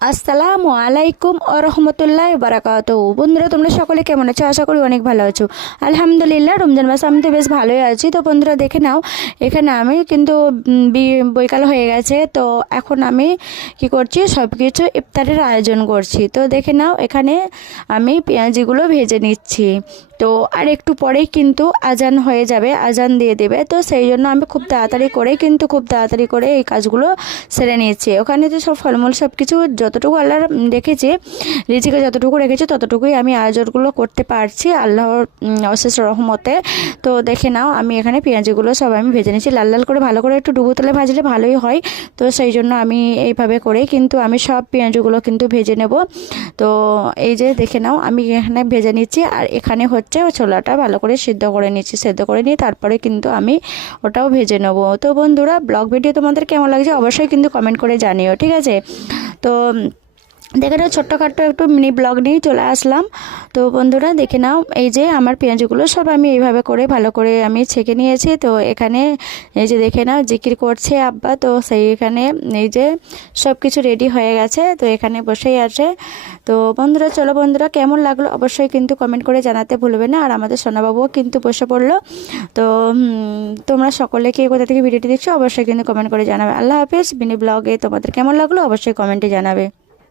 আসসালামু আলাইকুম ও রহমতুল্লাহ বারাকাতু। বন্ধুরা, তোমরা সকলে কেমন আছো? আশা করি অনেক ভালো আছো। আলহামদুলিল্লাহ, রমজান মাসে আমি তো বেশ ভালোই আছি। তো বন্ধুরা, দেখে নাও, এখানে আমি কিন্তু বৈকাল হয়ে গেছে। তো এখন আমি কি করছি, সব কিছু ইফতারের আয়োজন করছি। তো দেখে নাও, এখানে আমি পেঁয়াজিগুলো ভেজে নিচ্ছি। তো আর একটু পরেই কিন্তু আজান হয়ে যাবে, আজান দিয়ে দেবে। তো সেই জন্য আমি খুব তাড়াতাড়ি করে এই কাজগুলো সেরে নিয়েছি। ওখানে তো সব ফলমূল সব কিছু যতটুকু আল্লাহর রেখেছে, রিজিকে যতটুকু রেখেছে ততটুকুই আমি আয়োজনগুলো করতে পারছি আল্লাহর অশেষ রহমতে। তো দেখে নাও, আমি এখানে পেঁয়াজিগুলো সব আমি ভেজে নিয়েছি লাল লাল করে, ভালো করে একটু ডুবো তেলে ভাজলে ভালোই হয়। তো সেই জন্য আমি এইভাবে করে কিন্তু আমি সব পেঁয়াজগুলো কিন্তু ভেজে নেব। তো এই যে দেখে নাও, আমি এখানে ভেজে নিচ্ছি। আর এখানে হচ্ছে ছোলাটা ভালো করে সিদ্ধ করে নিচ্ছি। সিদ্ধ করে নিয়ে তারপরে কিন্তু আমি ওটাও ভেজে নেব। তো বন্ধুরা, ব্লগ ভিডিও তোমাদের কেমন লাগছে অবশ্যই কিন্তু কমেন্ট করে জানিও, ঠিক আছে? তো দেখে নাও, ছোট্টখাট্টো একটু মিনি ব্লগ নিয়ে চলে আসলাম। তো বন্ধুরা, দেখে নাও, এই যে আমার পেঁয়াজগুলো সব আমি এইভাবে করে ভালো করে আমি ছেঁকে নিয়েছি। তো এখানে এই যে দেখে নাও, জিকির করছে আব্বা। তো সেই এখানে এই যে সব কিছু রেডি হয়ে গেছে, তো এখানে বসেই আছে। তো বন্ধুরা, চলো বন্ধুরা, কেমন লাগলো অবশ্যই কিন্তু কমেন্ট করে জানাতে ভুলবে না। আর আমাদের সোনাবাবুও কিন্তু বসে পড়লো। তো তোমরা সকলে কে কোথা থেকে ভিডিওটি দেখছো অবশ্যই কিন্তু কমেন্ট করে জানাবে। আল্লাহ হাফিজ। মিনি ব্লগে তোমাদের কেমন লাগলো অবশ্যই কমেন্টে জানাবে।